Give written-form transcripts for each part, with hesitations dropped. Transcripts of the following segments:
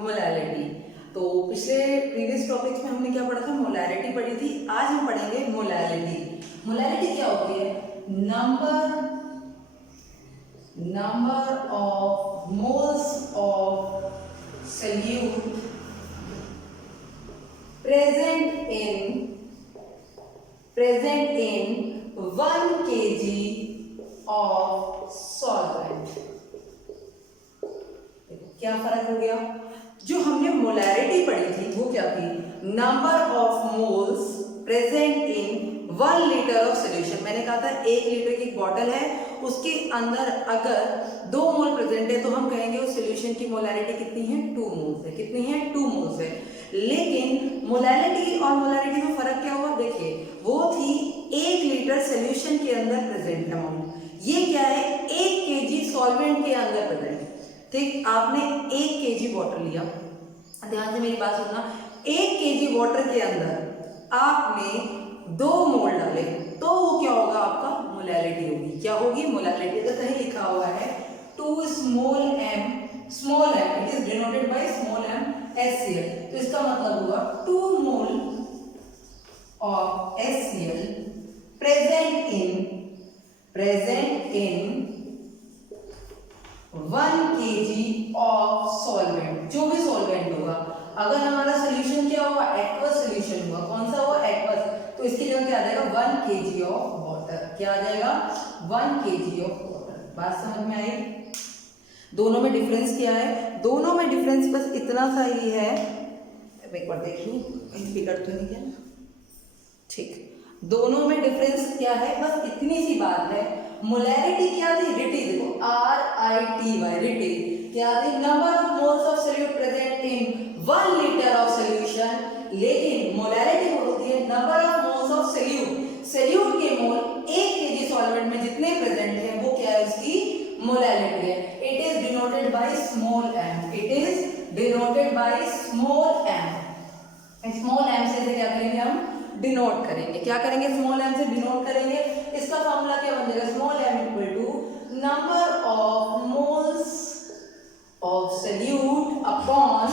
Molality. तो पिछले previous topics में हमने क्या पढ़ा था, मोलैलिटी पढ़ी थी। आज हम पढ़ेंगे मोलैलिटी। मोलैलिटी क्या होती है? Number of moles of solute present in 1 kg of solvent। क्या फर्क हो गया? जो हमने मोलैरिटी पढ़ी थी वो क्या थी? Number of moles present in 1 litre of solution. मैंने कहा था 1 लीटर की बॉटल है, उसके अंदर अगर 2 मोल प्रेजेंट है तो हम कहेंगे उस सोल्यूशन की मोलैरिटी कितनी है? 2 मोल्स है। कितनी है? 2 मोल्स है। लेकिन मोलैलिटी और मोलैरिटी में फर्क क्या हुआ? देखिए, वो थी 1 लीटर सोल्यूशन के अंदर प्रेजेंट अमाउंट, ये क्या है? 1 केजी सॉल्वेंट के अंदर प्रेजेंट। ठीक, आपने 1 केजी वाटर लिया, ध्यान से मेरी बात सुनना। 1 केजी वाटर के अंदर आपने 2 मोल डाले तो वो क्या होगा? आपका मोलैलिटी होगी। क्या होगी? मोलैलिटी। तो कहीं लिखा हुआ है 2 small m, it is denoted by small m HCl। तो इसका मतलब होगा 2 mole of HCl present in 1 kg of solvent. जो भी सॉल्वेंट होगा, अगर हमारा सोल्यूशन क्या होगा? एक्वस सोल्यूशन होगा। कौन सा होगा? एक्वस। तो इसकी जगह क्या आ जाएगा? 1 kg ऑफ वाटर। क्या आ जाएगा? 1 kg ऑफ वाटर। बात समझ में आई? दोनों में डिफरेंस क्या है? दोनों में डिफरेंस बस इतना सा ही है। एक बार देख लूं कहीं बिगड़ तो नहीं गया। ठीक, दोनों में डिफरेंस क्या है? बस इतनी सी बात है। मोलैरिटी क्या थी? रिटी। देखो RITY, रिटी क्या थी? Number of moles of solute present in 1 litre of solution. लेकिन मोलैरिटी होती है number of moles of solute के मोल 1 केजी सॉल्वेंट में जितने प्रेजेंट है वो क्या है? उसकी मोलैलिटी है। It is denoted by small m। It is denoted by small m। Small m से क्या करेंगे? हम डिनोट करेंगे। क्या करेंगे? स्मॉल m से डिनोट करेंगे। इसका फॉर्मूला क्या बन जाएगा? Small m equal to number of moles of solute upon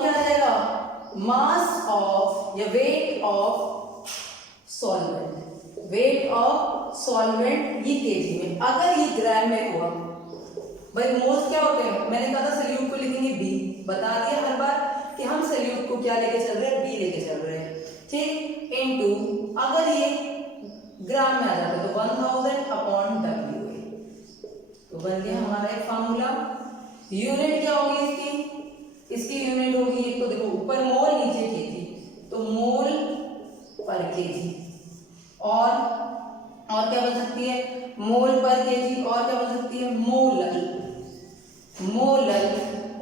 क्या आ जाएगा? मास ऑफ या weight of solvent. Weight of solvent ये केजी में, अगर ये ग्राम में हुआ। भाई मोल्स क्या होते हैं? मैंने कहा था सोल्यूट को लिखेंगे B। बता दिया हर बार कि हम सोल्यूट को क्या लेके चल रहे हैं? B लेके चल रहे हैं। ठीक, इनटू अगर ये ग्राम में आ जाता है तो 1000 अपॉन W। तो बन गया हमारा एक फार्मूला। यूनिट क्या होगी इसकी यूनिट होगी, एक तो देखो ऊपर मोल नीचे केजी, तो मोल पर केजी। और क्या बन सकती है? मोल पर केजी। और क्या बन सकती है? मोलल।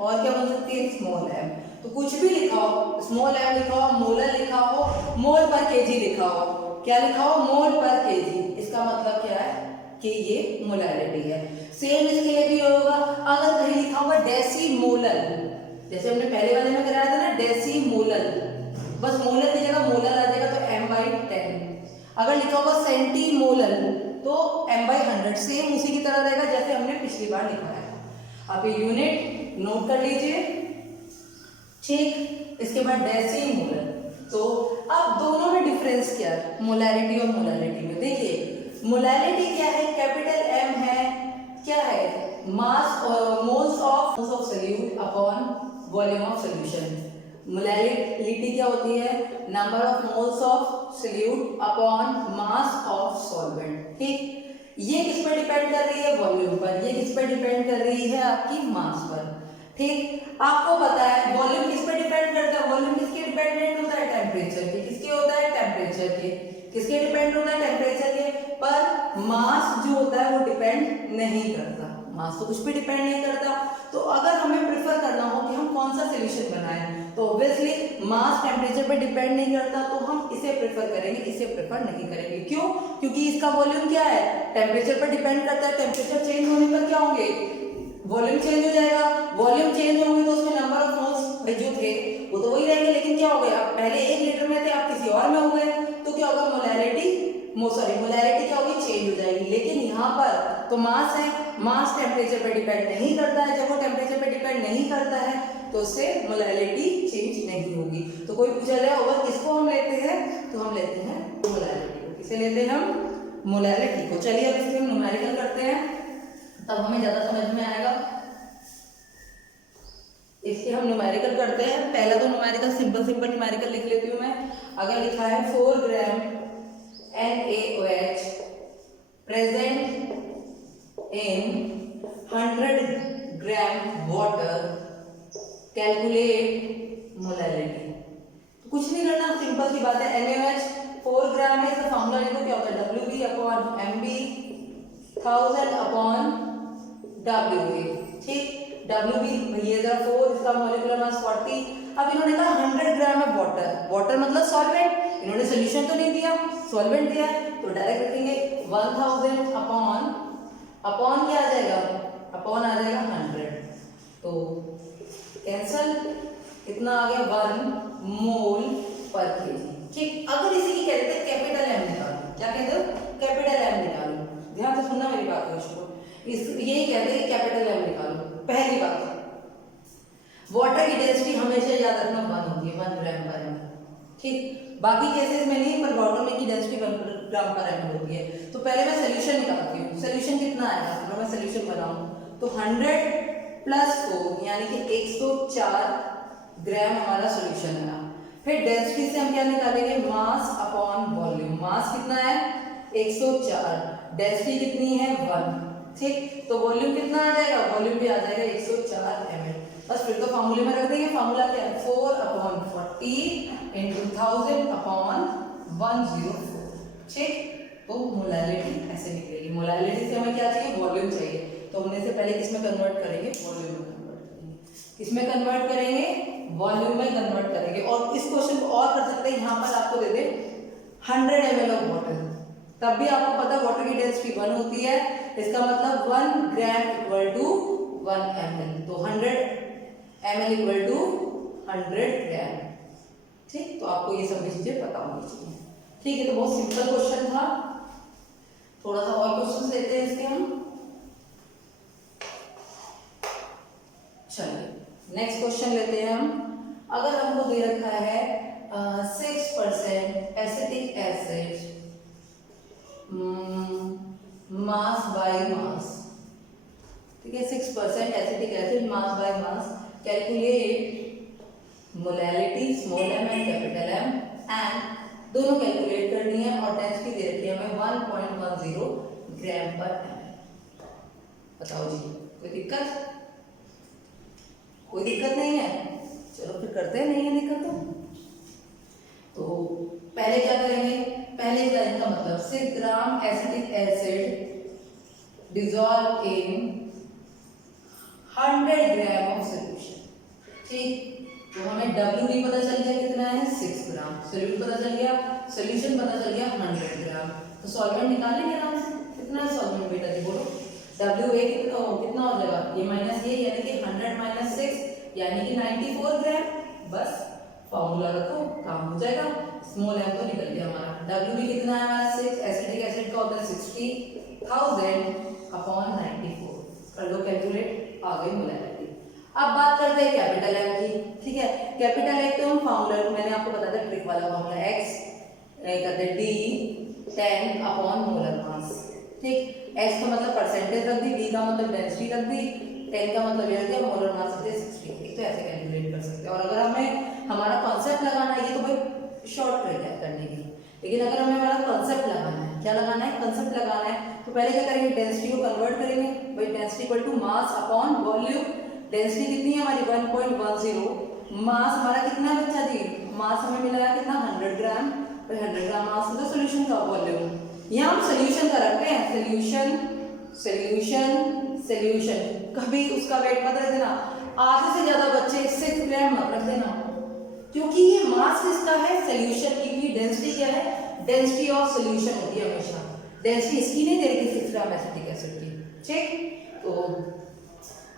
और क्या बन सकती है? Small m। तो कुछ भी लिखा हो, स्मॉल m लिखा हो, मोलल लिखा हो, मोल पर केजी लिखा हो। क्या लिखा हो? मोल पर केजी। इसका मतलब क्या है? कि ये मोलैलिटी है। सेम इसके लिए भी होगा। अगर कहीं लिखा होगा डेसीमोलल, जैसे हमने पहले वाले में कराया था ना, डेसीमोलल, बस मोलल की जगह मोलल आ जाएगा तो m/10। अगर लिखा होगा सेंटीमोलल तो m/100। सेम उसी की तरह रहेगा जैसे हमने पिछली बार लिखा है। आप ये यूनिट नोट कर लीजिए। ठीक, इसके बाद डेसीमोलल। तो अब दोनों में डिफरेंस क्या है? मोलैरिटी और मोलैलिटी में देखिए, मोलैलिटी क्या है? कैपिटल M है। क्या है? मास और moles of solute upon volume of solution. Molality क्या होती है? Number of moles of solute upon mass of solvent. ठीक, ये किस पर डिपेंड कर रही है? वॉल्यूम पर। ये किस पर डिपेंड कर रही है? आपकी मास पर। ठीक, आपको पता है वॉल्यूम किस पर डिपेंड करता है? वॉल्यूम किसके डिपेंडेंट होता है? टेम्परेचर के। किसके होता है? टेम्परेचर के। किसके डिपेंड होता है? टेम्परेचर के। पर मास जो होता है वो डिपेंड नहीं करता। मास तो कुछ भी डिपेंड नहीं करता। तो अगर हमें प्रेफर करना हो कि हम कौन सा सोल्यूशन बनाएं, तो ऑब्वियसली मास टेम्परेचर पर डिपेंड नहीं करता, तो हम इसे प्रेफर करेंगे, इसे प्रेफर नहीं करेंगे। क्यों? क्योंकि इसका वॉल्यूम क्या है? टेम्परेचर पर डिपेंड करता है। टेम्परेचर चेंज होने पर क्या होंगे? वॉल्यूम चेंज हो जाएगा। वॉल्यूम चेंज होंगे तो उसमें नंबर ऑफ मोल्स जो थे वो तो वही रहेंगे, लेकिन क्या हो गया? आप पहले 1 लीटर में थे, आप किसी और में हो गए, तो क्या होगा? मोलैरिटी क्या होगी? चेंज हो जाएगी। लेकिन यहाँ पर तो मास है, मास टेम्परेचर पे डिपेंड नहीं करता है, जब वो टेम्परेचर पे डिपेंड नहीं करता है तो उससे मोलैलिटी चेंज नहीं होगी। तो कोई पूछा जाए ओवर किसको हम लेते हैं, तो हम लेते हैं मोलैलिटी को। किसे लेते हैं हम? मोलैलिटी को। चलिए अब इसके हम न्यूमेरिकल करते हैं, तब हमें ज्यादा समझ में आएगा। इसके हम न्यूमेरिकल करते हैं। पहला तो न्यूमेरिकल सिंपल न्यूमेरिकल लिख लेती हूँ मैं। अगर लिखा है 4 ग्राम NaOH present in 100 gram water, calculate molality. तो कुछ नहीं करना, सिंपल सी बात है। NaOH 4 ग्राम है, इसका फॉर्मूला लिखो, क्या होता है? WB/MB 1000 upon WA। ठीक, WB ये जरा 4, इसका मॉलिक्यूलर मास 40। अब इन्होंने कहा 100 ग्राम है वाटर, वाटर मतलब सॉल्वेंट, इन्होंने सोल्यूशन तो नहीं दिया, सॉल्वेंट दिया है, तो डायरेक्ट रखेंगे 1000 अपॉन क्या आ जाएगा? अपॉन आ जाएगा 100, तो कैंसल, कितना आ गया? 1 मोल पर केजी। ठीक, अगर इसी की कहते हैं कैपिटल एम निकालो, क्या कहते हो? कैपिटल एम निकालो, ध्यान से सुनना मेरी बात को। इस यही कहते हैं कैपिटल एम निकालो। पहली बात, वाटर की डेंसिटी हमेशा याद रखना 1 होती है, 1 ग्राम पर एम। ठीक, बाकी केसेस में नहीं, पर वाटर में की डेंसिटी 1 ग्राम पर एम होती है। तो पहले मैं सोल्यूशन निकालती हूँ। सोल्यूशन कितना आएगा? अगर मैं सोल्यूशन बनाऊं तो 100 प्लस 4 यानी कि 104 ग्राम हमारा सोल्यूशन है। फिर डेंसिटी से हम क्या निकालेंगे? मास अपॉन वॉल्यूम। मास कितना है? 104, डेंसिटी कितनी है? 1। ठीक, तो वॉल्यूम कितना आ जाएगा? वॉल्यूम भी आ जाएगा 104 ml। बस फिर तो फॉर्मूले में रख देंगे। फॉर्मूला क्या है? 4/40 इंटू 1000 अपॉन 104। ठीक, तो मोलैलिटी ऐसे निकलेगी। मोलैलिटी से हमें क्या चाहिए? वॉल्यूम चाहिए। तो हमने से पहले किसमें कन्वर्ट करेंगे? वॉल्यूम में कन्वर्ट करेंगे। किसमें कन्वर्ट करेंगे? वॉल्यूम में कन्वर्ट करेंगे। और इस क्वेश्चन को और कर सकते हैं, यहाँ पर आपको दे दे 100 ml ऑफ वाटर, तब भी आपको पता है वाटर की डेंसिटी 1 होती है, इसका मतलब 1 ग्राम इक्वल टू 1 ml, तो 100 ml इक्वल टू 100 ग्राम। ठीक, तो आपको ये सभी चीजें पता होनी चाहिए। ठीक है, तो बहुत सिंपल क्वेश्चन था। थोड़ा सा और क्वेश्चन लेते हैं इसके हम। चलिए नेक्स्ट क्वेश्चन लेते हैं हम। अगर हमको दे रखा है 6% acetic acid mass by mass, ठीक है, 6% acetic acid mass by mass, calculate molality small m and capital M, and दोनों कैलकुलेट करनी है और डेंसिटी दे रखी है हमें 1.10 ग्राम पर ml। बताओ जी, कोई दिक्कत? कोई दिक्कत नहीं है? चलो फिर करते हैं, नहीं है दिक्कत तो पहले क्या करेंगे? पहले का इनका मतलब 6 gram acetic acid dissolve in 100 gram of solution. ठीक, तो हमें W पता चल गया कितना है? 6 ग्राम। सोल्यूट पता चल गया, सोल्यूशन पता चल गया 100 ग्राम। तो सॉल्वेंट निकालेंगे आराम से। कितना है सॉल्वेंट बेटा जी, बोलो? WA कितना हो जाएगा? ये माइनस ये, यानी कि 100 माइनस 6 यानी कि 94 ग्राम। बस फॉर्मूला रखो, काम हो जाएगा। स्मॉल m तो निकल गया हमारा। W कितना है हमारा? 6। एसिटिक एसिड का होता है 60,000 अपॉन 94। कर लो कैलकुलेट, आ गई मोलैलिटी। अब बात करते हैं कैपिटल M की। ठीक है, कैपिटल M तो हम फॉर्मूला, मैंने आपको बताया था ट्रिक वाला फॉर्मूला, x करते D 10 अपॉन मोलर मास। ठीक, x का मतलब परसेंटेज रख दी, D का मतलब डेंसिटी रख दी, 10 का मतलब यह है मोलर मास रख दिया 60। तो ऐसे कैलकुलेट कर सकते हैं। और अगर हमें हमारा कॉन्सेप्ट लगाना है, ये तो भाई शॉर्ट ट्रिक है करने की, लेकिन अगर हमें हमारा कॉन्सेप्ट लगाना है, क्या लगाना है? कॉन्सेप्ट लगाना है, तो पहले क्या करेंगे? डेंसिटी को कन्वर्ट करेंगे। भाई density equal to mass upon volume. Density कितनी है हमारी? 1.10। मास हमारा कितना बचा जी? मास हमें मिला है कितना? 100 ग्राम। तो 100 ग्राम मास तो सोल्यूशन का वॉल्यूम, यहाँ हम सोल्यूशन का रखते हैं, सोल्यूशन सोल्यूशन सोल्यूशन, कभी उसका वेट मत रख देना। आधे से ज्यादा बच्चे 6 ग्राम मत रख देना, क्योंकि ये मास किसका है? सोल्यूशन की। भी डेंसिटी क्या है? डेंसिटी ऑफ सोल्यूशन होती है हमेशा। डेंसिटी इसकी नहीं दे रही 6 ग्राम एसिटिक एसिड की। ठीक, तो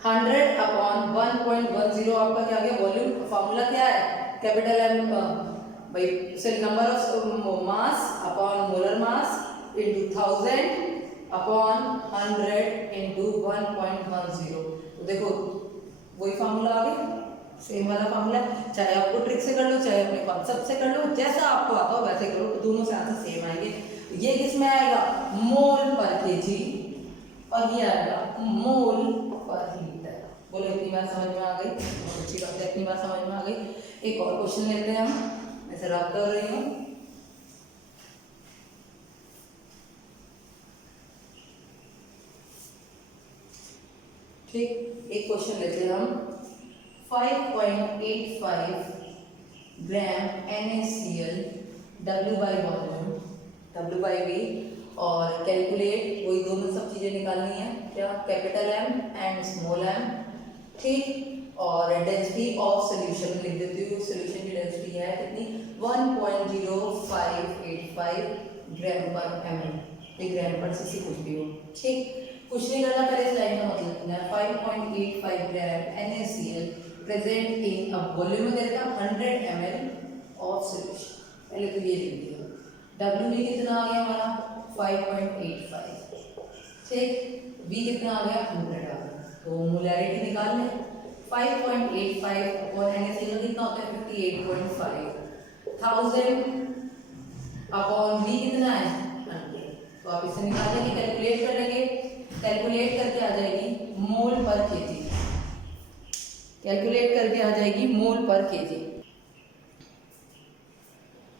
100 अपॉन 1.10 आपका क्या गया? वॉल्यूम। फॉर्मूला क्या है? कैपिटल M भाई number of mass upon molar mass into 1000 upon 100 into 1.10। तो देखो वही फार्मूला आ गया, सेम वाला फार्मूला, चाहे आपको ट्रिक से कर लो चाहे अपने कॉन्सेप्ट से कर लो, जैसा आपको आता हो वैसे करो, दोनों से आंसर सेम आएंगे। ये किस में आएगा, मोल पर केजी, और ये आएगा मोल पर लीटर। बोलो इतनी बात समझ में आ गई, बहुत अच्छी बात है, इतनी बात समझ में आ गई। एक और क्वेश्चन लेते हैं हम, ऐसे रब कर रही हूँ। ठीक, एक क्वेश्चन लेते हैं हम, 5.85 ग्राम NaCl W by volume, W by V, और कैलकुलेट, वही दोनों सब चीजें निकालनी है, क्या, capital M and small m। ठीक, और डेंसिटी ऑफ सोल्यूशन लिख देती हूँ, सोल्यूशन की डेंसिटी है कितनी, 1.0585 ग्राम पर ml, ये ग्राम पर सीसी कुछ भी हो। ठीक, कुछ नहीं करना, पहले इस लाइन का मतलब करना है, 5.85 ग्राम NaCl present in a volume में देता 100 ml ऑफ सोल्यूशन, पहले तो ये लिख दिया। W भी कितना आ गया हमारा 5.85, ठीक, V कितना आ गया 100 आ गया, तो मोलैरिटी निकाल लें। 5.85 अपॉन NaCl कितना होता है 58.5, 1000 अपॉन V कितना है 100, तो आप इसे निकाल लेंगे, कैलकुलेट कर लेंगे, कैलकुलेट करके आ जाएगी मोल पर केजी, कैलकुलेट करके आ जाएगी मोल पर केजी,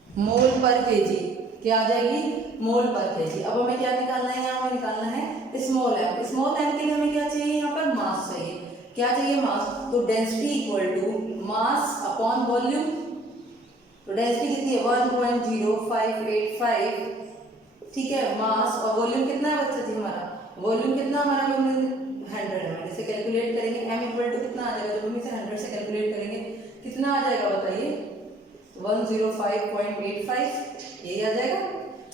मोल पर केजी क्या आ जाएगी, मोल पर केजी। अब हमें क्या निकालना है, यहाँ हमें निकालना है स्मॉल एम, स्मॉल एम के लिए हमें क्या चाहिए, यहाँ पर मास चाहिए, क्या चाहिए, मास, तो density equal to mass upon volume, तो डेंसिटी कितनी है 1.0585, ठीक है, मास, और वॉल्यूम कितना है बच्चा जी हमारा, वॉल्यूम कितना हमारा 100 है, इसे कैलकुलेट करेंगे, m इक्वल टू कितना आ जाएगा, जब हम इसे 100 से कैलकुलेट करेंगे कितना आ जाएगा बताइए, 105.85, यही आ जाएगा,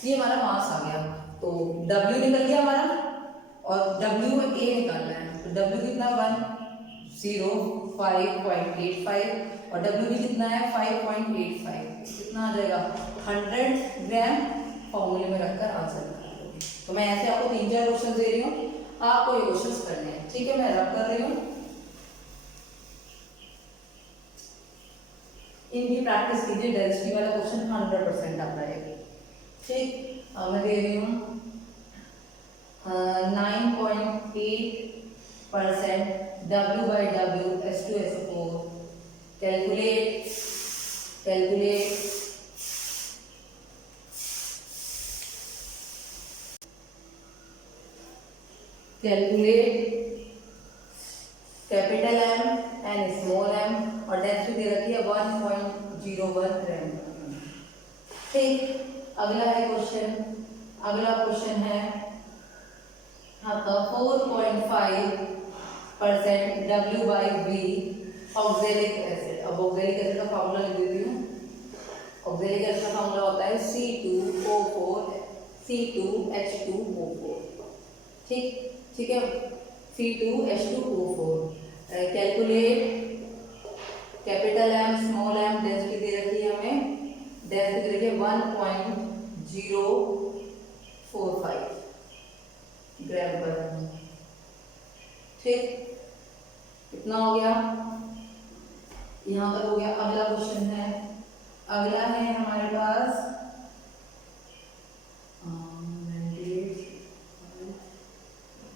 ये हमारा मास आ गया। तो W निकल गया हमारा, और WA निकालना है, तो W कितना 105.85, और W भी कितना है 5.85, कितना आ जाएगा 100 ग्राम, फॉर्मूले में रखकर आंसर निकाल दोगे। तो मैं ऐसे आपको 3-4 क्वेश्चन दे रही हूँ, आपको ये क्वेश्चंस करने हैं, ठीक है, मैं रब कर रही हूँ, इनकी प्रैक्टिस कीजिए, डेंसिटी वाला क्वेश्चन 100% आता है। ठीक, अब मैं दे रही हूँ 9.8% W by W H2SO4, calculate, calculate, calculate capital M and small m, और डेंसिटी दे रखी है 1.01 ग्राम। ठीक, अगला है क्वेश्चन, अगला क्वेश्चन है आपका 4.5% W by V oxalic acid. अब ऑक्जेलिक एसिड का फॉर्मूला लिख देती हूँ, ऑक्जेलिक एसिड का फॉर्मूला होता है C2H2O4, ठीक, ठीक है, C2H2O4, calculate capital M small m, density दे रखी है हमें, डेंसिटी दे रखी है 1.045 ग्राम पर, ठीक, कितना हो गया, यहाँ तक हो गया। अगला क्वेश्चन है, अगला है हमारे पास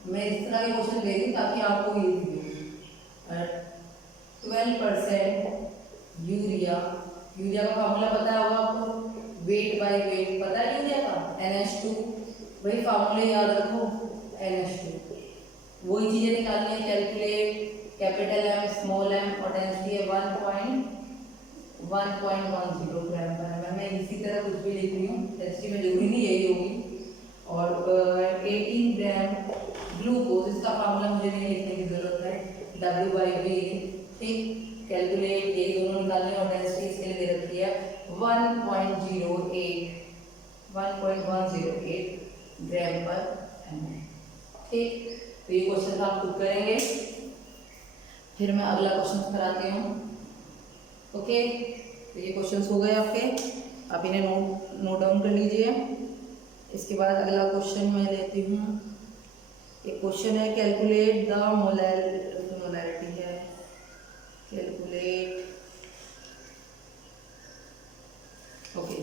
मैं इस तरह के क्वेश्चन ले रही ताकि आपको ये 12% यूरिया, यूरिया का फॉर्मूला पता होगा आपको, वेट बाय वेट पता है यूरिया का, NH2, वही फॉर्मूले याद रखो, NH2, वही चीजें निकालनी है, calculate capital M small m, और डेंसिटी है 1.10 ग्राम पर एम। मैं इसी तरह कुछ भी लिख रही हूँ, डेंसिटी में जरूरी नहीं यही होगी, और 18 ग्राम ग्लूकोज, इसका फॉर्मूला मुझे नहीं लिखने की जरूरत है, W by V, ठीक, कैलकुलेट, ये दोनों निकालने, और डेंसिटी इसके लिए दे रखी है 1.108 ग्राम पर ml, ठीक। तो ये क्वेश्चन आप खुद करेंगे, फिर मैं अगला क्वेश्चन कराती हूँ, ओके। तो ये क्वेश्चन हो गए आपके, आप इन्हें नोट डाउन कर लीजिए। इसके बाद अगला क्वेश्चन मैं लेती हूँ एक क्वेश्चन है कैलकुलेट द मोलैरिटी है, कैलकुलेट। ओके,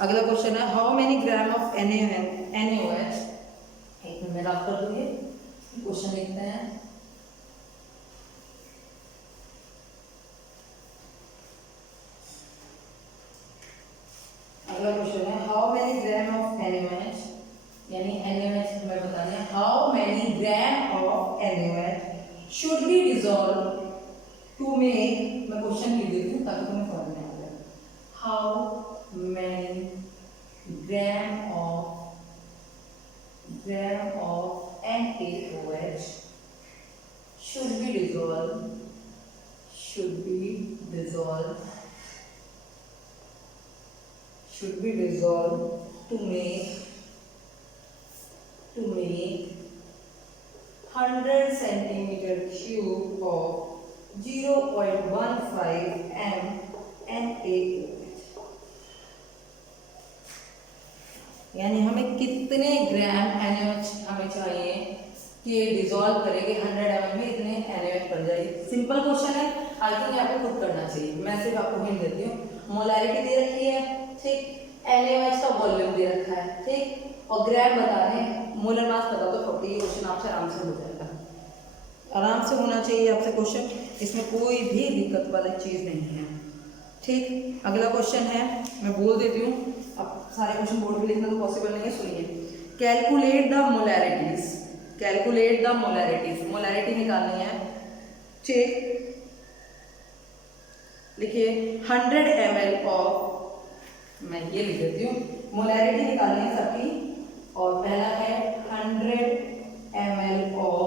अगला क्वेश्चन है how many gram of NaOH। एक मिनट आप कर दोगे, क्वेश्चन लिखते हैं। अगला क्वेश्चन है how many gram of NaOH, यानी NaOH हमें बताना है how many gram of NaOH should be dissolve to make. मैं क्वेश्चन लिख देती हूँ ताकि तुम्हें समझ में आ जाए। How many gram of NaOH should be dissolved to make 100 centimeter cube of 0.15 m NaOH। यानी हमें कितने ग्राम NaOH हमें चाहिए कि डिसॉल्व करेंगे 100 ml में, इतने NaOH बन जाएगी। सिंपल क्वेश्चन है, आई थिंक आपको खुद करना चाहिए। मैं सिर्फ आपको हिंट देती हूँ। मोलैरिटी दे रखी है, ठीक, NaOH का वॉल्यूम दे रखा है, ठीक, और ग्राम बताने, मोलर मास पता तो 40। ये क्वेश्चन आपसे आराम से हो जाएगा, आराम से होना चाहिए आपसे क्वेश्चन, इसमें कोई भी दिक्कत वाली चीज़ नहीं है, ठीक। अगला क्वेश्चन है, मैं बोल देती हूँ, अब सारे क्वेश्चन बोर्ड पे लिखना तो पॉसिबल नहीं है, सुनिए। Calculate the molarities, calculate the molarities, molarity निकालनी है, ठीक। लिखिए 100 ml ऑफ, मैं ये लिख देती हूँ, मोलैरिटी निकालनी है सबकी, और पहला है 100 ml of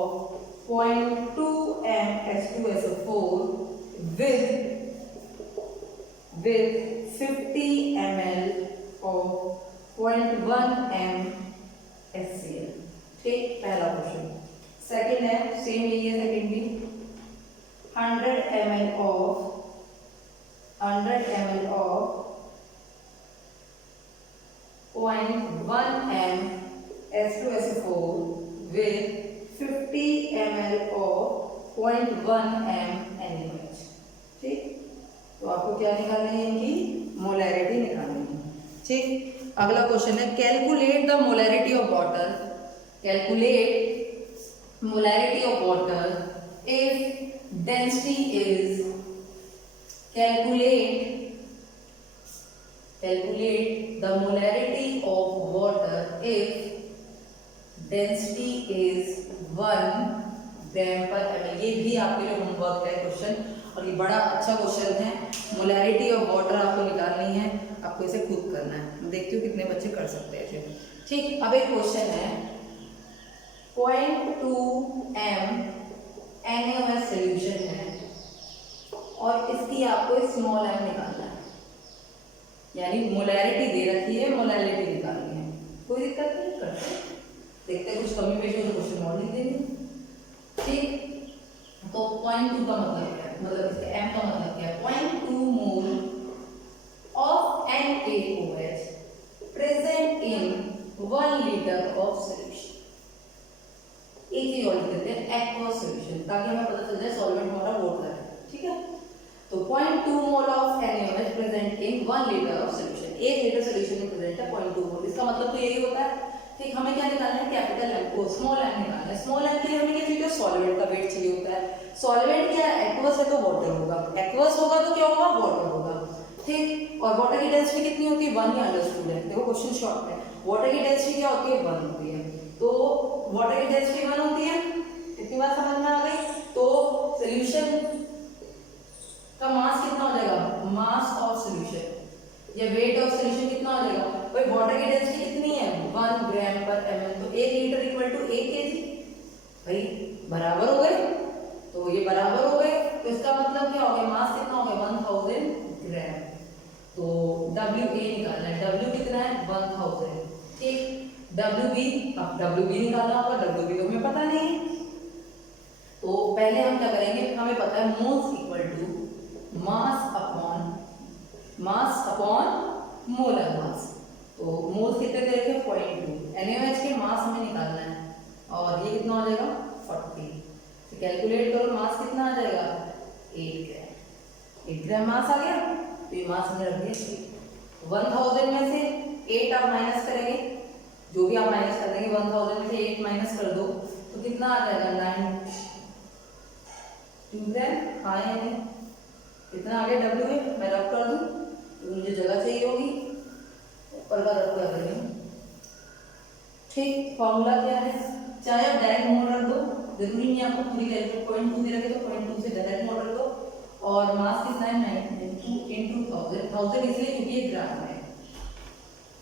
0.2 m H2SO4 with 50 ml of 0.1 m HCl, ठीक, पहला क्वेश्चन। सेकंड है, सेम यही है, सेकंड भी 100 ml of 0.1 m H2SO4 with 50 ml of 0.1 m NaOH, ठीक। तो आपको क्या निकालनी है, इनकी मोलैरिटी निकालनी है, ठीक। अगला क्वेश्चन है calculate the molarity of water, calculate molarity of water if density is, calculate the molarity of water if density is 1 ग्राम पर ml। ये भी आपके लिए होमवर्क है क्वेश्चन, और ये बड़ा अच्छा क्वेश्चन है। मोलैरिटी ऑफ वाटर आपको निकालनी है, आपको इसे खुद करना है। देखती हूँ कितने बच्चे कर सकते हैं इसे, ठीक। अब एक क्वेश्चन है 0.2 m NaOH सोल्यूशन है, और इसकी आपको स्मॉल m निकालना है, यानी मोलैरिटी दे रखी है, मोलैरिटी निकालनी है। कोई दिक्कत नहीं, करते देखते कुछ कमी पेशी हो तो क्वेश्चन और लिख देंगे, ठीक। तो 0.2 का मतलब क्या है, मतलब इसके m का मतलब क्या है, 0.2 mole of NaOH present in 1 litre of solution. एक ही और लिख देते हैं एक्वा सोल्यूशन, ताकि हमें पता चल जाए सॉल्वेंट हमारा वाटर है, ठीक है। तो 0.2 mole of NaOH present in 1 litre of solution, 1 litre solution में प्रेजेंट है 0.2 मोल। इसका मतलब तो यही होता है, ठीक। हमें क्या निकालना है, कैपिटल M को स्मॉल m निकालना है। स्मॉल m के लिए हमें क्या चाहिए, सॉल्वेंट का वेट चाहिए होता है। सॉल्वेंट क्या है, एक्वस है तो वाटर होगा, एक्वस होगा तो क्या होगा, वाटर होगा, ठीक। और वाटर की डेंसिटी कितनी होती है, 1 ही अंडरस्टूड है। देखो क्वेश्चन शॉर्ट है, वाटर की डेंसिटी क्या होती है, 1 होती है। तो वाटर की डेंसिटी 1 होती है, इतनी बात समझ में आ गई। तो सोल्यूशन का मास कितना हो जाएगा, मास ऑफ सोल्यूशन या वेट ऑफ सोल्यूशन कितना हो जाएगा, भाई वाटर की डेंसिटी कितनी है, 1 ग्राम पर ml, तो 1 लीटर इक्वल टू 1 kg, भाई बराबर हो गए। तो ये बराबर हो गए, तो इसका मतलब क्या हो गया, मास कितना हो गया, 1000 ग्राम। तो WA निकालना है, W कितना है, 1000, ठीक। WB, अब WB निकालना होगा, WB तो हमें पता नहीं है। तो पहले हम क्या करेंगे, हमें पता है moles equal to mass upon molar mass. तो मोल्स कितने दे रखे, 0.2। NaOH के मास हमें निकालना है, और ये कितना हो जाएगा 40। तो कैलकुलेट करो मास कितना आ जाएगा 8 ग्राम। 8 ग्राम मास आ गया, तो ये मास हमने रख दिया। 1000 में से 8 आप माइनस करेंगे, जो भी आप माइनस कर देंगे 1000 में से 8 माइनस कर दो तो कितना आ जाएगा 9 ग्राम। हाँ या नहीं, कितना आ गया W है, मैं रब कर दूं तो मुझे जगह चाहिए होगी, ऊपर का रब कर रही हूँ। ठीक, फॉर्मूला क्या है, चाहे आप डायरेक्ट मोल रख दो, जरूरी नहीं आपको पूरी कैलकुलेट 0.2 दे रखे तो 0.2 से डायरेक्ट मोल रख दो। और मास कितना है 9 into 1000 इसलिए क्योंकि ये ग्राम है,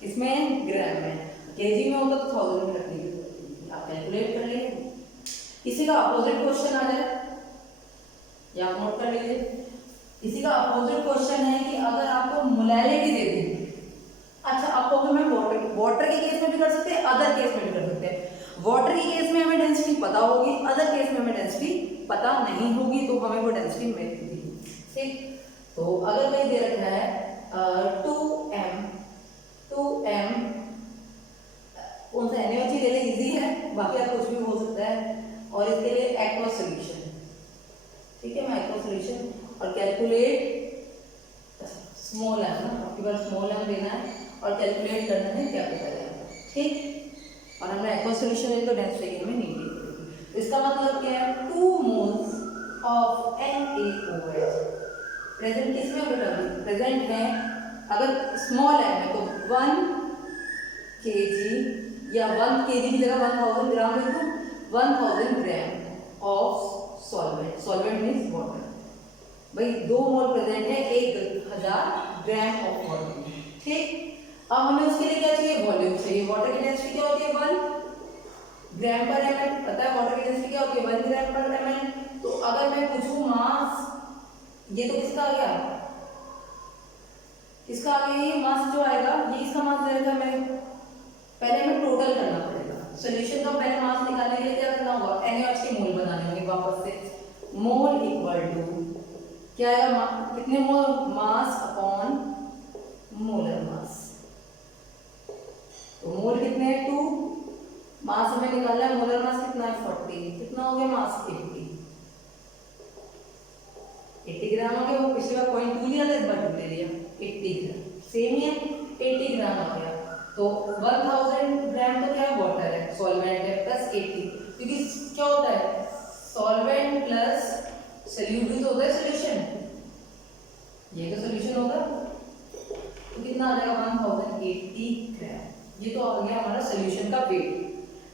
इसमें ग्राम है, केजी में होता तो 1000 में रख लीजिए, आप कैलकुलेट कर लीजिए। इसी का अपोजिट क्वेश्चन आ जाए, या आप नोट कर लीजिए। इसी का अपोजिट क्वेश्चन है कि अगर आपको मोलैलिटी दे दी, अच्छा आपको मैं वाटर के केस में भी कर सकते हैं, अदर केस में भी कर सकते हैं। वाटर के केस में हमें डेंसिटी पता होगी, अदर केस में हमें डेंसिटी पता नहीं होगी, तो हमें वो डेंसिटी मिल दी। ठीक, तो अगर कहीं दे रखा है 2m कौन सा NaOH ले ले, इजी है, बाकी आप कुछ भी हो सकता है। और इसके लिए एक्वा सॉल्यूशन, ठीक है, मैं एक्वा सॉल्यूशन और कैलकुलेट स्मॉल m ना, आपके पास स्मॉल m लेना है और कैलकुलेट करना है कैपिटल M। ठीक, और हमने एक्वा सॉल्यूशन ले तो डेंसिटी हमें नीचे। इसका मतलब क्या है 2 मोल्स ऑफ NaOH प्रेजेंट किसमें बेटा, प्रेजेंट है, अगर स्मॉल m है तो 1 kg या 1 kg की जगह 1000 ग्राम लिख दो, 1000 gram of solvent, solvent means water. भाई 2 मोल प्रेजेंट है 1000 ग्राम ऑफ वाटर। ठीक, अब हमें उसके लिए क्या चाहिए, वॉल्यूम चाहिए। वाटर की डेंसिटी क्या होती है 1 ग्राम पर ml, पता है वाटर की डेंसिटी क्या होती है 1 ग्राम पर ml। तो अगर मैं पूछूं मास, ये तो किसका आ गया, किसका आ गया, ये मास जो आएगा ये इसका मास रहेगा। मैं पहले हमें टोटल करना पड़ेगा सॉल्यूशन का, पहले मास निकालने के लिए क्या करना होगा, NaOH के मोल बनाने होंगे वापस से। मोल इक्वल टू क्या आएगा, कितने मोल, मास अपॉन मोलर मास। तो मोल कितने हैं 2, मास हमें निकालना है, मोलर मास कितना है 40, कितना हो गया मास 80 ग्राम हो गया। वो पिछली बार 0.2 लिया था, इस बार 2 ले लिया, 80 ग्राम सेम ही है, 80 ग्राम आ गया। तो 1000 ग्राम तो क्या है, वाटर है, सॉल्वेंट है, प्लस 80, क्योंकि क्या होता है सॉल्वेंट प्लस सॉल्यूट भी तो होता है सॉल्यूशन, ये तो सॉल्यूशन होगा। तो कितना आ जाएगा 1080 ग्राम, ये तो आ गया हमारा सॉल्यूशन का वेट।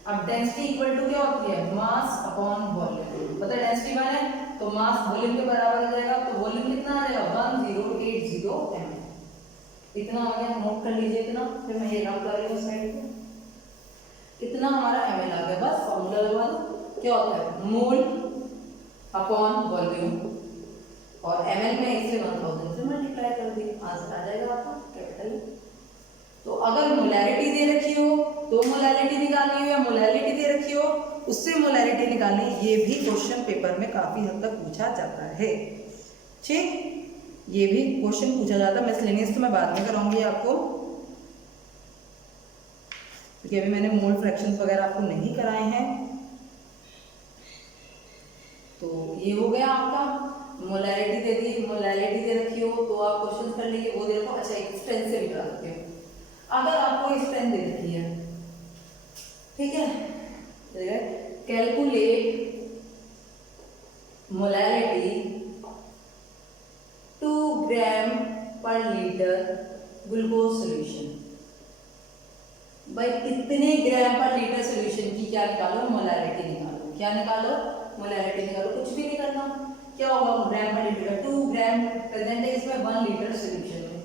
अब डेंसिटी इक्वल टू क्या होती है, मास अपॉन वॉल्यूम, पता है डेंसिटी वन है तो मास वॉल्यूम के बराबर आ जाएगा। तो वॉल्यूम कितना आ जाएगा 1080 ml, इतना आ गया, नोट कर लीजिए इतना, फिर मैं ये रब कर रही हूँ साइड पे, इतना हमारा ml आ गया। बस फॉर्मूला लगा दो, क्या होता है मोल अपॉन वॉल्यूम, और ml में इससे 1000 से मल्टीप्लाई कर दी, आंसर आ जाएगा आपका कैपिटल। तो अगर मोलैरिटी दे रखी हो तो मोलैरिटी निकालनी हो, या मोलैरिटी दे रखी हो उससे मोलैरिटी निकालनी, ये भी क्वेश्चन पेपर में काफी हद तक पूछा जाता है। ठीक, ये भी क्वेश्चन पूछा जाता है। मिसलेनियस तो मैं बाद में कराऊंगी आपको, क्योंकि अभी मैंने मोल फ्रैक्शंस वगैरह आपको नहीं कराए हैं। तो ये हो गया आपका, मोलैरिटी दे दी, मोलैरिटी दे रखी हो तो आप क्वेश्चन कर लीजिए, वो दे रखो। अच्छा, एक स्ट्रेंथ से भी करा सकते हो, अगर आपको स्ट्रेंथ दे रखी है, ठीक है, कैलकुलेट मोलैरिटी 2 ग्राम पर लीटर ग्लूकोज सॉल्यूशन। भाई कितने ग्राम पर लीटर सॉल्यूशन की क्या निकालो, मोलैरिटी निकालो। क्या निकालो, मोलैरिटी निकालो, कुछ भी नहीं करना। क्या होगा ग्राम पर लीटर, 2 ग्राम प्रेजेंट है इसमें 1 लीटर सॉल्यूशन में,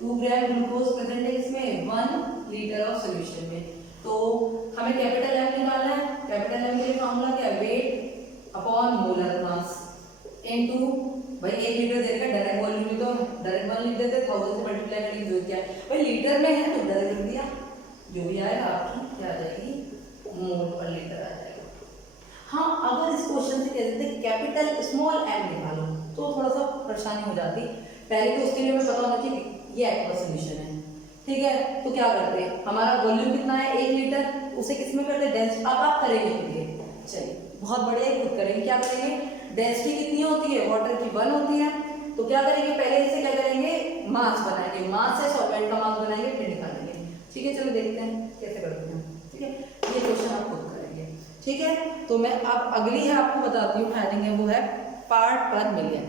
2 ग्राम ग्लूकोज प्रेजेंट है इसमें 1 लीटर ऑफ सॉल्यूशन में। तो हमें कैपिटल M निकालना है। कैपिटल M के लिए फॉर्मूला क्या है, weight upon molar mass into, भाई 1 लीटर दे रखा, डायरेक्ट वॉल्यूम में तो डायरेक्ट 1 लीटर दे, 1000 से मल्टीप्लाई करने की जरूरत क्या है, भाई लीटर में है तो डायरेक्ट कर दिया, जो भी आएगा आपकी क्या आ जाएगी, मोल पर लीटर आ जाएगा। हाँ, अगर इस क्वेश्चन से कहते थे कैपिटल स्मॉल m निकालो तो थोड़ा सा परेशानी हो जाती। पहले तो उसके लिए हमें पता होना चाहिए ये एक्वा सॉल्यूशन है, ठीक है, तो क्या करते हैं, हमारा वॉल्यूम कितना है 1 लीटर, उसे किसमें करते हैं डेंसिटी। अब आप करेंगे खुद ये, चलिए बहुत बढ़िया, खुद करेंगे। क्या करेंगे, डेंसिटी कितनी होती है वाटर की 1 होती है, तो क्या करेंगे पहले इसे क्या करेंगे मास बनाएंगे, मास से सॉल्वेंट का मास बनाएंगे फिर निकालेंगे। ठीक है, चलो देखते हैं कैसे करते हैं। ठीक है, ये क्वेश्चन आप खुद करेंगे। ठीक है, तो मैं अब अगली है आपको बताती हूँ हेडिंग है, वो है पार्ट पर मिलियन।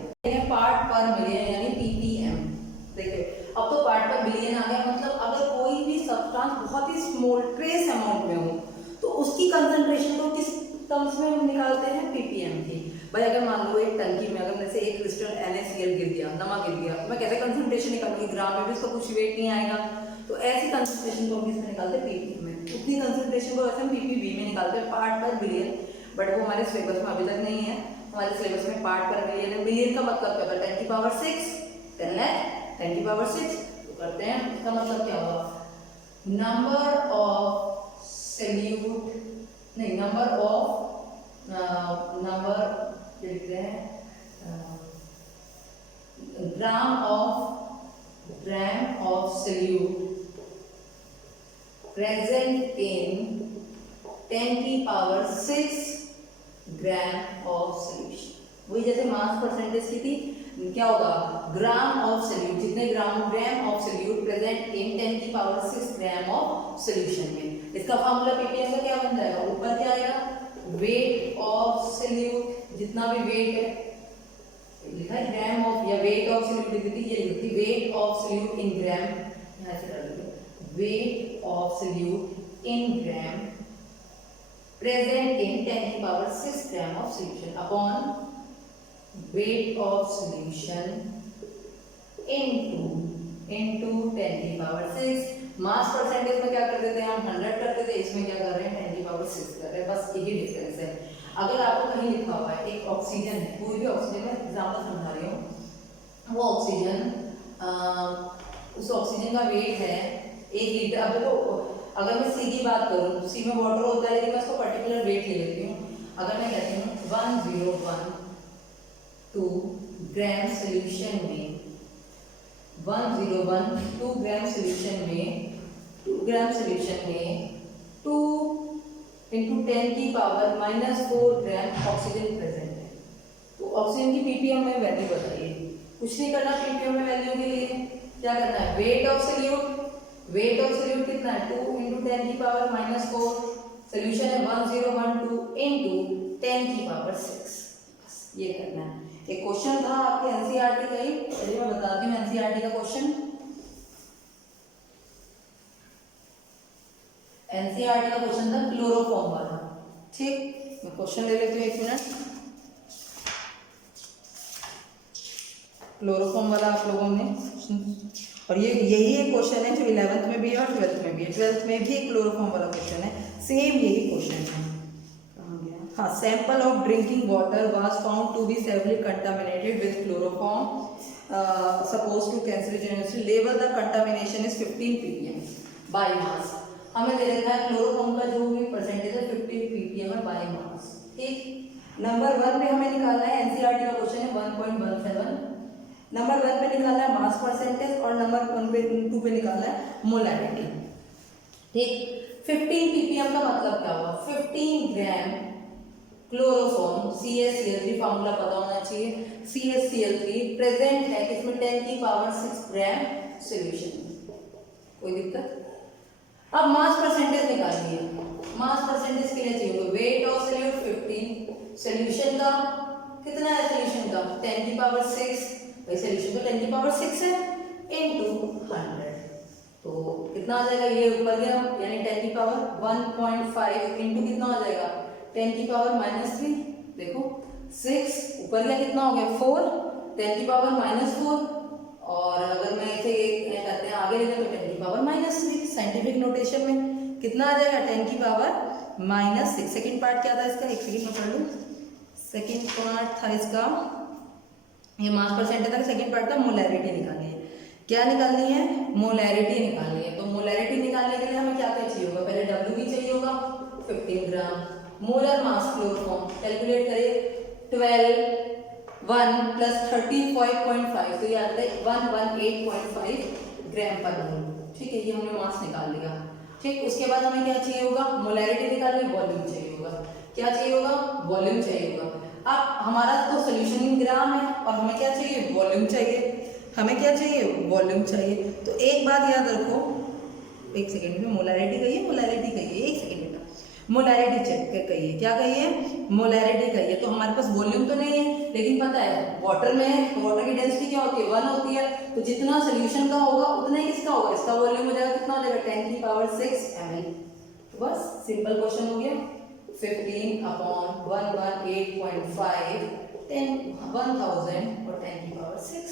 पार्ट पर मिलियन यानी ppm। देखिए अब तो पार्ट पर बिलियन आ गया, मतलब अगर कोई भी सब्सटेंस बहुत ही स्मॉल ट्रेस अमाउंट में हो तो उसकी कंसंट्रेशन को किस टर्म्स में हम निकालते हैं, ppm की। भाई अगर मान लो एक टंकी में अगर जैसे 1 क्रिस्टल NaCl गिर गया, नमक गिर गया, तो मैं कैसे कंसंट्रेशन निकालूंगी, ग्राम में भी उसका कुछ वेट नहीं आएगा, तो ऐसी कंसंट्रेशन को हम किसमें निकालते हैं, ppm में। उतनी कंसंट्रेशन को वैसे हम ppb में निकालते हैं, पार्ट पर बिलियन, बट वो हमारे सिलेबस में अभी तक नहीं है। हमारे सिलेबस में पार्ट पर मिलियन है। मिलियन का मतलब क्या होता है, 10 की पावर 6, 10 लाख 10 की पावर 6। तो करते हैं, इसका मतलब क्या होगा, नंबर ऑफ सैल्यूट, नहीं नंबर ऑफ नंबर लिखते हैं gram of salute present in 10 की पावर 6 ग्राम ऑफ सॉल्यूशन। वही जैसे मास परसेंटेज की थी, क्या होगा, ग्राम ऑफ सॉल्यूट, जितने gram of solute present in 10 की पावर 6 ग्राम ऑफ सॉल्यूशन में। इसका फार्मूला पीपीएम का क्या बन जाएगा, ऊपर क्या आएगा, वेट ऑफ सॉल्यूट, जितना भी वेट है लिखा है ग्राम ऑफ, या वेट ऑफ सॉल्यूट लिखी थी, ये लिखी वेट ऑफ सॉल्यूट इन ग्राम, यहां से डाल दो weight of solute in gram present in 10 की power 6 gram of solution upon weight of solution into 10 की पावर 6। मास परसेंटेज में क्या कर देते हैं हम 100 करते थे, इसमें क्या कर रहे हैं 10 की पावर 6 कर रहे हैं, बस यही डिफरेंस है। अगर आपको कहीं लिखा हुआ है एक ऑक्सीजन है, कोई भी ऑक्सीजन में एग्जांपल समझा रही हूँ, वो ऑक्सीजन उस ऑक्सीजन का वेट है 1 लीटर। अब देखो अगर मैं सी की बात करूँ, सी में वाटर होता है लेकिन मैं उसको पर्टिकुलर वेट ले लेती हूँ। अगर मैं कहती हूँ 1012 ग्राम सोल्यूशन में, 1012 ग्राम सोल्यूशन में 2 ग्राम सोल्यूशन में 2 इंटू 10 की पावर -4 ग्राम ऑक्सीजन प्रेजेंट है। तो ऑक्सीजन की पीपीएम में वैल्यू बताइए, कुछ नहीं करना पीपीएम में वैल्यू के लिए, क्या करना है, weight of solute, weight of solute कितना है 2 इंटू 10 की पावर -4, सोल्यूशन है 1012 इंटू 10 की पावर 6, ये करना है। एक क्वेश्चन था आपके एनसीईआरटी का ही, चलिए मैं बताती हूँ एनसीईआरटी का क्वेश्चन। एनसीईआरटी का क्वेश्चन था क्लोरोफॉर्म वाला। ठीक, मैं क्वेश्चन ले लेती हूँ, 1 मिनट। क्लोरोफॉर्म वाला आप लोगों ने, और ये यही एक क्वेश्चन है जो 11th में भी है और 12th में भी है। 12th में भी एक क्लोरोफॉर्म वाला क्वेश्चन है, सेम यही क्वेश्चन है। कहाँ गया, हाँ, sample of drinking water was found to be severely contaminated with chloroform suppose to carcinogenous, level the contamination is 15 ppm by mass. हमें दे रखा है क्लोरोफॉर्म का जो भी परसेंटेज है 15 ppm है बाय मास। ठीक, नंबर 1 पे हमें निकालना है, एनसीईआरटी का क्वेश्चन है 1.17। नंबर 1 पे निकालना है मास परसेंटेज और नंबर 2 पे निकालना है मोलैरिटी। ठीक, 15 ppm का मतलब क्या हुआ, 15 ग्राम क्लोरोफॉर्म CaCl3, फार्मूला पता होना चाहिए, CaCl3 प्रेजेंट है किसमें 10 की पावर 6 ग्राम सॉल्यूशन। कोई दिक्कत? अब मास परसेंटेज निकालनी है, मास परसेंटेज के लिए चाहिए वेट ऑफ सॉल्यूट 15, सॉल्यूशन का कितना है, सॉल्यूशन का 10 की पावर 6, सॉल्यूशन तो 10 की पावर 6 है, इनटू 100, तो कितना आ जाएगा, ये ऊपर गया यानी 10 की पावर 1.5 इनटू कितना हो जाएगा 10 की पावर -3, देखो 6 ऊपर गया कितना हो गया 4, 10 की पावर -4, और अगर मैं इसे कहते हैं आगे लेते तो 10 की पावर -3, साइंटिफिक नोटेशन में कितना आ जाएगा 10 की पावर -6। सेकेंड पार्ट क्या था इसका, एक सेकेंड में पढ़ लूँ। सेकेंड पार्ट था इसका, ये मास परसेंटेज था, सेकेंड पार्ट था मोलैरिटी निकालनी है। क्या निकालनी है, मोलैरिटी निकालनी है। तो मोलैरिटी निकालने के लिए हमें क्या क्या चाहिए होगा, पहले डब्ल्यू भी चाहिए होगा 15 ग्राम, मोलर मास क्लोरोफॉर्म कैलकुलेट करें 12 1 + 35.5, तो ये आता है 118.5 ग्राम पर मोल। ठीक है, ये हमने मास निकाल लिया। ठीक, उसके बाद हमें क्या चाहिए होगा, मोलैरिटी निकालनी, वॉल्यूम चाहिए होगा। क्या चाहिए होगा, वॉल्यूम चाहिए होगा। अब हमारा तो सोल्यूशन इन ग्राम है और हमें क्या चाहिए, वॉल्यूम चाहिए। हमें क्या चाहिए, वॉल्यूम चाहिए। तो एक बात याद रखो, एक सेकेंड में, मोलैरिटी कहिए, मोलैरिटी कहिए, एक सेकेंड बेटा, मोलैरिटी चेक कहिए, क्या कहिए, मोलैरिटी कहिए। तो हमारे पास वॉल्यूम तो नहीं है, लेकिन पता है वाटर में, वाटर की डेंसिटी क्या होती है, 1 होती है। तो जितना सोल्यूशन का होगा उतना ही किसका होगा, इसका वॉल्यूम हो जाएगा, कितना हो जाएगा, 10 की पावर 6 ml। तो बस सिंपल क्वेश्चन हो गया, 15/118.5 1000 और 10 की पावर 6।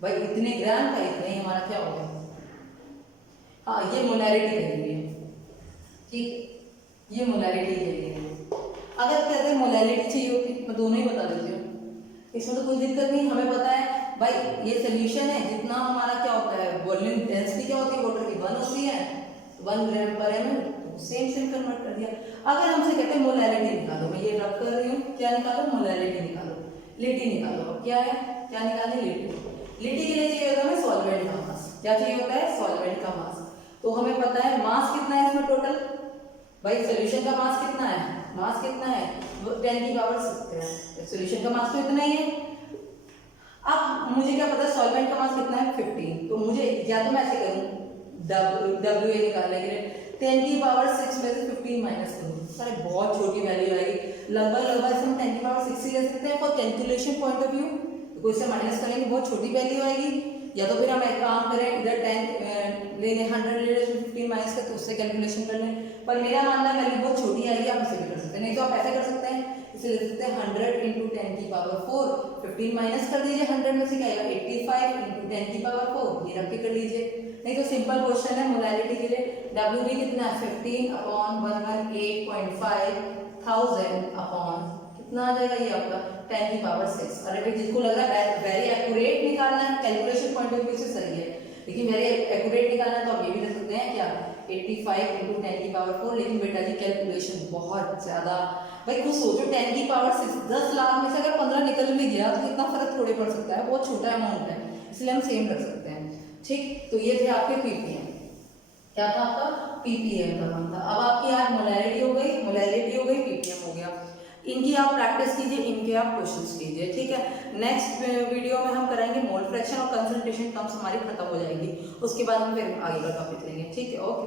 भाई इतने ग्राम का इतना ही हमारा क्या हो गया। हाँ, ये मोलैरिटी के लिए, ठीक, ये मोलैरिटी के लिए। अगर कहते हैं मोलैरिटी चाहिए होती, मैं दोनों ही बता देती हूँ, इसमें तो कोई दिक्कत नहीं। हमें पता है भाई ये सोल्यूशन है, जितना हमारा क्या होता है, वॉल्यूम डेंसिटी क्या होती है वाटर की, 1 होती है, 1 ग्राम पर ml, सेम कन्वर्ट कर दिया। अगर हमसे कहते हैं मोलैरिटी निकालो, मैं ये रब कर रही हूँ, क्या निकालो, मोलैरिटी निकालो, लिटी निकालो। क्या है, क्या निकालनी, लिटी। लिटी के लिए चाहिए होता है हमें सॉल्वेंट का मास। क्या चाहिए होता है, सॉल्वेंट का मास। तो हमें पता है मास कितना है इसमें टोटल, भाई सोल्यूशन का मास कितना है, मास कितना है, 10 की पावर 6 है। सोल्यूशन का मास तो इतना ही है। अब मुझे क्या पता है सॉल्वेंट का मास कितना है, 15। तो मुझे या तो मैं ऐसे करूँ, डब्ल्यू ए निकालने के लिए 10 की पावर 6 में से 15 माइनस करूँ, सारे बहुत छोटी वैल्यू आएगी। लगभग इसमें 10 की पावर 6 ही ले सकते हैं for calculation point of view. तो इससे माइनस करेंगे बहुत छोटी वैल्यू आएगी। या तो फिर हम एक काम करें, इधर 10 ले लें, 100 ले लें, 15 माइनस कर, तो उससे कैलकुलेशन कर लें। पर मेरा मानना है वैल्यू बहुत छोटी आएगी, आप इसे भी कर सकते हैं। नहीं तो आप ऐसे कर सकते हैं, इसे लिख सकते हैं 100 इंटू 10 की पावर 4, 15 माइनस कर दीजिए 100 में से, क्या आएगा 85 इंटू 10 की पावर 4, ये रख के कर लीजिए। नहीं तो सिंपल क्वेश्चन है मोलैरिटी के लिए, डब्ल्यू बी कितना है, 15/118.5 1000 अपॉन कितना आ जाएगा, ये आपका 10 की पावर 6। अरे भाई जिसको लग रहा है वेरी एक्यूरेट निकालना है, कैलकुलेशन पॉइंट ऑफ व्यू से सही है, लेकिन वेरी एक्यूरेट निकालना है तो आप ये भी लिख सकते हैं क्या, 85 इंटू 10 की पावर 4। लेकिन बेटा जी कैलकुलेशन बहुत ज्यादा, भाई खुद सोचो 10 की पावर 6, 10 लाख में से अगर 15 निकल भी गया तो इतना फर्क थोड़े पड़ सकता है, बहुत छोटा अमाउंट है, इसलिए हम सेम रख सकते हैं। ठीक, तो ये थे आपके पीपीएम, क्या था आपका, पीपीएम का नाम था। अब आपकी यार मोलैरिटी हो गई, मोलैरिटी हो गई, पीपीएम हो गया। इनकी आप प्रैक्टिस कीजिए, इनके आप क्वेश्चंस कीजिए, ठीक है। नेक्स्ट वीडियो में हम कराएंगे मोल फ्रैक्शन और कंसंट्रेशन टर्म्स हमारी खत्म हो जाएंगी, उसके बाद हम फिर आगे का टॉपिक लेंगे, ठीक है, ओके।